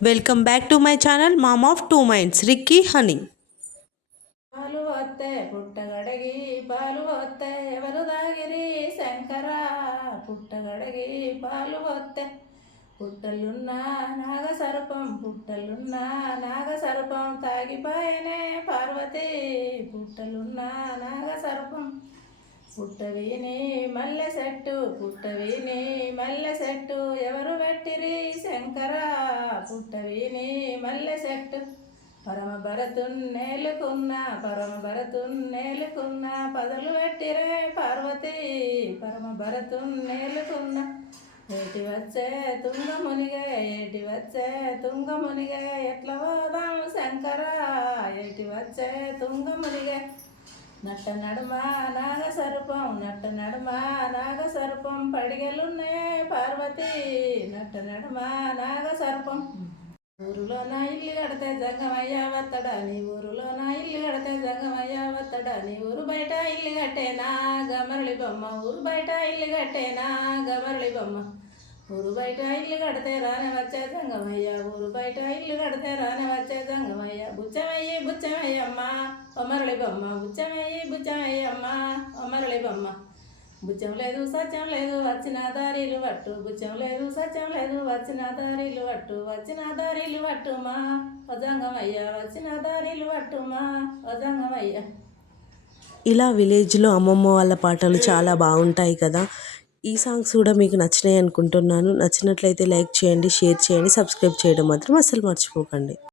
Welcome back to my channel mom of two minds Ricky Honey. పాలు వస్తే పుట్టగడగి పాలు వస్తే ఎవరు దాగిరి శంకర పుట్టగడగి పాలు వస్తే పుట్టలున్నా నాగసర్పం పుట్టలున్నా నాగసర్పం తాగిపోయేనే పార్వతి పుట్టలున్నా నాగసర్పం పుట్టవిని మల్లె చెట్టు పుట్టవిని మల్లె చెట్టు ఎవరు పెట్టిరి శంకర పుట్టవిని మల్లె చెట్టు పరమ భరతున్నేలుకున్న పరమ భరతున్నేలుకున్న పదలు పెట్టిరే పార్వతి పరమ భరతున్నేలుకున్న ఏటి వచ్చే తుంగ మునిగే ఏటి వచ్చే తుంగ మునిగే ఎట్ల పోదాం శంకర ఏటి వచ్చే తుంగ మునిగే నట్ట నడుమ నాగసర్పం నట్ట నడుమ నాగసర్పం పడిగలున్నే పార్వతి నట్ట నడుమ నాగసర్పం ఊరులో నా ఇల్లు కడితే జంగమయ్య వత్తడా నీ ఊరులో నా ఇల్లు కడితే జంగమయ్య వత్తడా నీ ఊరు బయట ఇల్లు కట్టేనా గమరళి బొమ్మ ఊరు బయట ఇల్లు కట్టేనా గమరళి బొమ్మ ఊరు బయట ఇల్లు కడితే రానే వచ్చే జంగమయ్య ఊరు బయట ఇల్లు కడితే రానే వచ్చే జంగమయ్య బుచ్చమయ్యి బుచ్చమయ్యమ్మ ఒమరళి బొమ్మ బుచ్చమయ్యి బుచ్చమయ్యమ్మ ఒమరళి బొమ్మ బుచ్చం లేదు సత్యం లేదు వచ్చిన దారిలు పట్టు బుచ్చం లేదు సత్యం లేదు వచ్చిన దారిలు పట్టు వచ్చిన దారిలు పట్టుమా వజంగమయ్య వచ్చిన దారిలు పట్టుమా వజంగమయ్య. ఇలా విలేజ్లో అమ్మమ్మ వాళ్ళ పాటలు చాలా బాగుంటాయి కదా. ఈ సాంగ్స్ కూడా మీకు నచ్చినాయి అనుకుంటున్నాను. నచ్చినట్లయితే లైక్ చేయండి, షేర్ చేయండి, సబ్స్క్రైబ్ చేయడం మాత్రం అస్సలు మర్చిపోకండి.